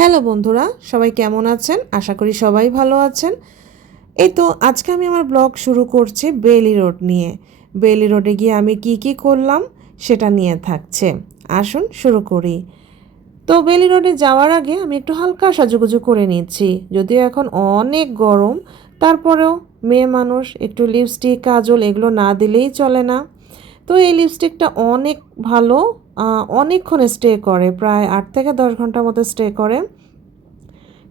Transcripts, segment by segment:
Hello বন্ধুরা, সবাই কেমন আছেন? আশা করি সবাই ভালো আছেন। এই তো, আজকে আমি আমার ব্লগ শুরু করছি বেলি রোড নিয়ে। বেলি রোডে গিয়ে আমি কি কি করলাম সেটা নিয়ে থাকছে। আসুন, শুরু করি। তো বেলি রোডে যাওয়ার আগে আমি একটু হালকা সাজুগুজু করে নিচ্ছি। যদিও এখন অনেক গরম, তারপরেও মেয়ে মানুষ একটু লিপস্টিক কাজল এগুলো না দিলেই চলে না। তো এই লিপস্টিকটা অনেক ভালো অনেকক্ষণ স্টে করে, প্রায় আট থেকে দশ ঘণ্টার মতো স্টে করে।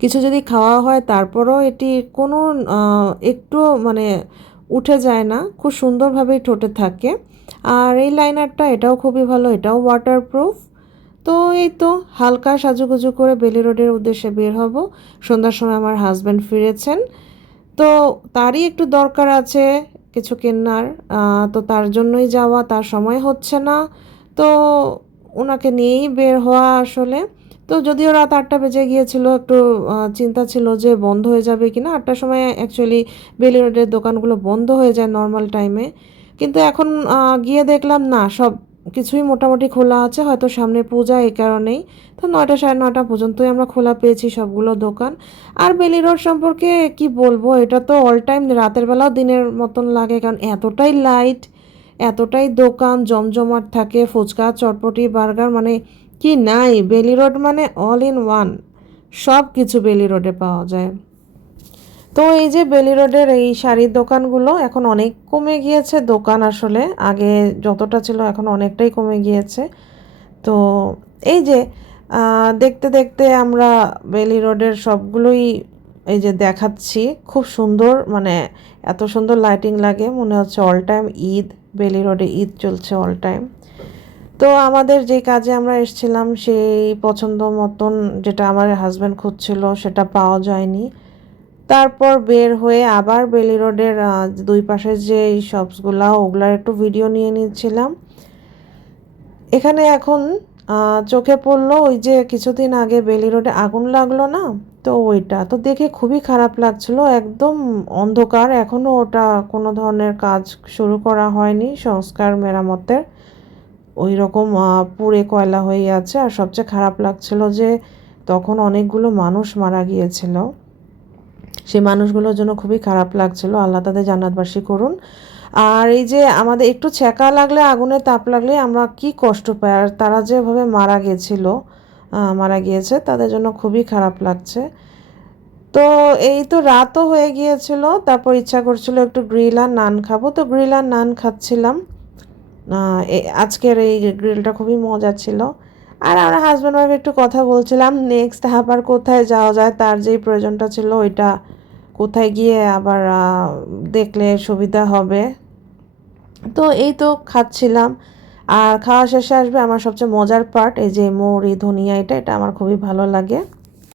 কিছু যদি খাওয়া হয়, তারপরও এটি কোনো একটু মানে উঠে যায় না, খুব সুন্দরভাবেই ঠোঁটে থাকে। আর এই লাইনারটা এটাও খুবই ভালো, এটাও ওয়াটারপ্রুফ তো এই তো, হালকা সাজুগুজু করে বেলি রোডের উদ্দেশ্যে বের হব। সন্ধ্যার সময় আমার হাজব্যান্ড ফিরেছেন। তো তারই একটু দরকার আছে, কিছু কেনার। তো তার জন্যই যাওয়া, তার সময় হচ্ছে না। তো ওনাকে নিয়েই বের হওয়া আসলে। তো যদিও রাত আটটা বেজে গিয়েছিল, একটু চিন্তা ছিল যে বন্ধ হয়ে যাবে কি না আটটার সময় অ্যাকচুয়ালি বেলি রোডের দোকানগুলো বন্ধ হয়ে যায় নর্মাল টাইমে কিন্তু এখন গিয়ে দেখলাম না, সব কিছুই মোটামুটি খোলা আছে। হয়তো সামনে পূজা এই কারণেই। তো নয়টা সাড়ে নয়টা পর্যন্তই আমরা খোলা পেয়েছি সবগুলো দোকান। আর বেলি রোড সম্পর্কে কি বলব? এটা তো অল টাইম রাতের বেলাও দিনের মতন লাগে, কারণ এতটাই লাইট এতটাই দোকান জমজমাট থাকে, ফুচকা, চটপটি, বার্গার মানে কি নাই? বেলি রোড মানে অল ইন ওয়ান সব কিছু বেলি রোডে পাওয়া যায়। তো এই যে বেলি রোডের এই শাড়ির দোকানগুলো এখন অনেক কমে গিয়েছে, দোকান আসলে আগে যতটা ছিল এখন অনেকটাই কমে গিয়েছে। তো এই যে দেখতে দেখতে আমরা বেলি রোডের সবগুলোই এই যে দেখাচ্ছি, খুব সুন্দর মানে এত সুন্দর লাইটিং লাগে, মনে হচ্ছে অল টাইম ঈদ। বেলি রোডে ঈদ চলছে অল টাইম তো আমাদের যে কাজে আমরা এসেছিলাম, সেই পছন্দ মতন যেটা আমার হাজব্যান্ড খুঁজছিল, সেটা পাওয়া যায়নি। তারপর বের হয়ে আবার বেলি রোডের দুই পাশে যে শপসগুলো ওগুলার একটু ভিডিও নিয়ে নিচ্ছিলাম। এখানে এখন চোখে পড়ল, ওই যে কিছুদিন আগে বেলি রোডে আগুন লাগল না? তো ওইটা। তো দেখে খুবই খারাপ লাগছিল, একদম অন্ধকার। এখনও ওটা কোনো ধরনের কাজ শুরু করা হয়নি, সংস্কার মেরামতের। ওই রকম পুড়ে কয়লা হয়ে আছে। আর সবচেয়ে খারাপ লাগছিল যে তখন অনেকগুলো মানুষ মারা গিয়েছিল। সেই মানুষগুলোর জন্য খুবই খারাপ লাগছিল। আল্লাহ তাদের জান্নাতবাসী করুন। আর এই যে আমাদের একটু ছ্যাঁকা লাগলে, আগুনে তাপ লাগলে আমরা কি কষ্ট পাই? আর তারা যেভাবে মারা গেছিল মারা গিয়েছে, তাদের জন্য খুবই খারাপ লাগছে। তো এই তো রাতও হয়ে গিয়েছিল, তারপর ইচ্ছা করছিল একটু গ্রিল আর নান খাব। তো গ্রিল আর নান খাচ্ছিলাম। আজকের এই গ্রিলটা খুবই মজা ছিল। আর আমরা হাজব্যান্ড ওয়াইফ একটু কথা বলছিলাম নেক্সট আবার কোথায় যাওয়া যায়, তার যেই প্রয়োজনটা ছিল ওইটা কোথায় গিয়ে আবার দেখলে সুবিধা হবে। তো এই তো খাচ্ছিলাম। আর খাওয়া শেষে আসবে আমার সবচেয়ে মজার পার্ট এই যে মৌরি ধনিয়া, এটা এটা আমার খুবই ভালো লাগে।